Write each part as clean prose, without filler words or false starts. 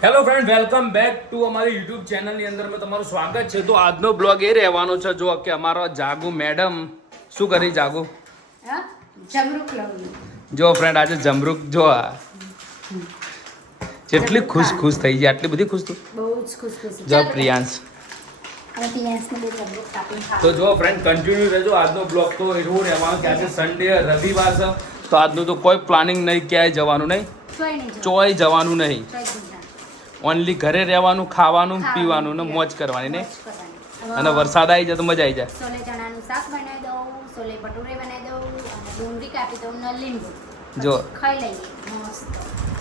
Hello friend, welcome back to અમારી YouTube ચેનલની અંદર મેં તમારું સ્વાગત છે. તો આજનો બ્લોગ એ રહેવાનો છે જો કે અમારો જાગુ મેડમ શું કરી જાગુ હા જમરૂક લાવ્યું. જો ફ્રેન્ડ આજે જમરૂક જો આ જેટલી ખુશ થઈ ગઈ, આટલી બધી ખુશ તું બહુ જ ખુશ ખુશ જો પ્રિયાંશ. અને પિયાસને બે જમરૂક કાપીને ખાવા. તો જો ફ્રેન્ડ કન્ટિન્યુ રહેજો. આજનો બ્લોગ તો એવું રહેવાનો કે આજે સન્ડે રવિવાર છે, તો આજનું તો કોઈ પ્લાનિંગ નહીં, ક્યાંય જવાનું નહીં, ચોય નહીં જવાનું. ચોય જવાનું નહીં, ચોય નહીં જવાનું. ઓનલી ઘરે રહેવાનું, ખાવાનું, પીવાનું ને મોજ કરવાની નહીં. મોજ કરવાની. અને વરસાદ આવી જાય તો મજા આવી જાય. છોલે ચણાનું શાક બનાવી દઉં, છોલે ભટુરે બનાવી દઉં અને ડુંગળી કાપી દઉં ને લીંબુ. જો. પછી ખાઈ લઈએ મસ્ત.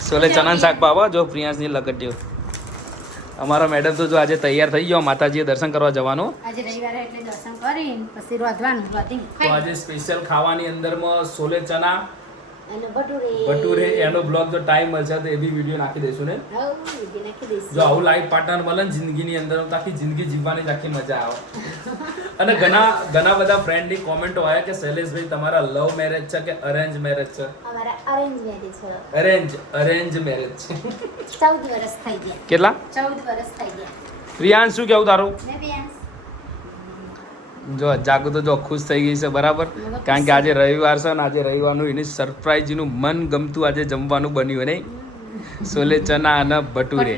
સોલે ચણાનું શાક પાવા જો પ્રિયાંશની લગટ્યો. અમારા મેડમ તો જો આજે તૈયાર થઈ ગયો, માતાજીએ દર્શન કરવા જવાનું. આજે રવિવારે એટલે દર્શન કરીને પછી રોધવાનું, રોધીને તો ખાઈ આજે સ્પેશિયલ ખાવાની અંદરમાં સોલે ચના અને ભટુરે. ભટુરે એનો બ્લોગ જો ટાઈમ મળશે તો એ બી વિડીયો નાખી દઈશું ને. હઉ, એ નાખી દઈશું. જો આવું લાઈફ પાર્ટનર મળે ને જિંદગીની અંદર તો આખી જિંદગી જીવવાની જ આખી મજા આવે. અને ઘણા બધા ફ્રેન્ડની કોમેન્ટો આવ્યા કે શૈલેષભાઈ તમારા લવ મેરેજ છે કે અરેન્જ મેરેજ છે? અમારા અરેન્જ મેરેજ છે. અરેન્જ મેરેજ છે. 14 વર્ષ થઈ ગયા. કેટલા 14 વર્ષ થઈ ગયા. પ્રિયાંશ શું કેવું તારું? ને પિયાસ જો જાગુ તો જો ખુશ થઈ ગઈ છે બરાબર, કારણ કે આજે રવિવાર છે ને આજે રવિવારનું એની સરપ્રાઈઝનું મન ગમતું આજે જમવાનું બન્યું નહીં, સોલે ચના અને ભટુરે.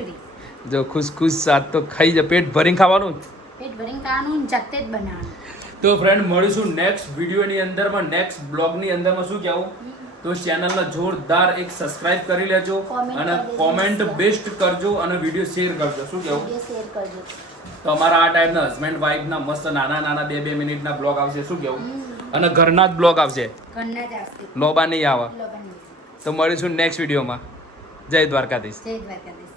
જો ખુશ સાથ તો ખાઈ જાય, પેટ ભરીને ખાવાનું. પેટ ભરીને ખાવાનું ને જાતે જ બનાવવાનું. તો ફ્રેન્ડ મળીશું નેક્સ્ટ વિડીયોની અંદરમાં, નેક્સ્ટ બ્લોગની અંદરમાં. શું કહેવું તો ચેનલને જોરદાર એક સબસ્ક્રાઇબ કરી લેજો Comment અને કરી કોમેન્ટ દેજો. બેસ્ટ કરજો અને વિડીયો શેર કરજો. શું કહેવું વિડીયો શેર કરજો. તો અમારા આ ટાઈપના હસબન્ડ વાઈફના મસ્ત નાના 2 મિનિટના બ્લોગ આવશે. શું કહેવું અને ઘરના જ બ્લોગ આવશે, ઘરના જ આવશે. લોબા નહીં આવે. લોબાની. તો મળીશું નેક્સ્ટ વિડીયોમાં. જય દ્વારકાધીશ. જય દ્વારકાધીશ.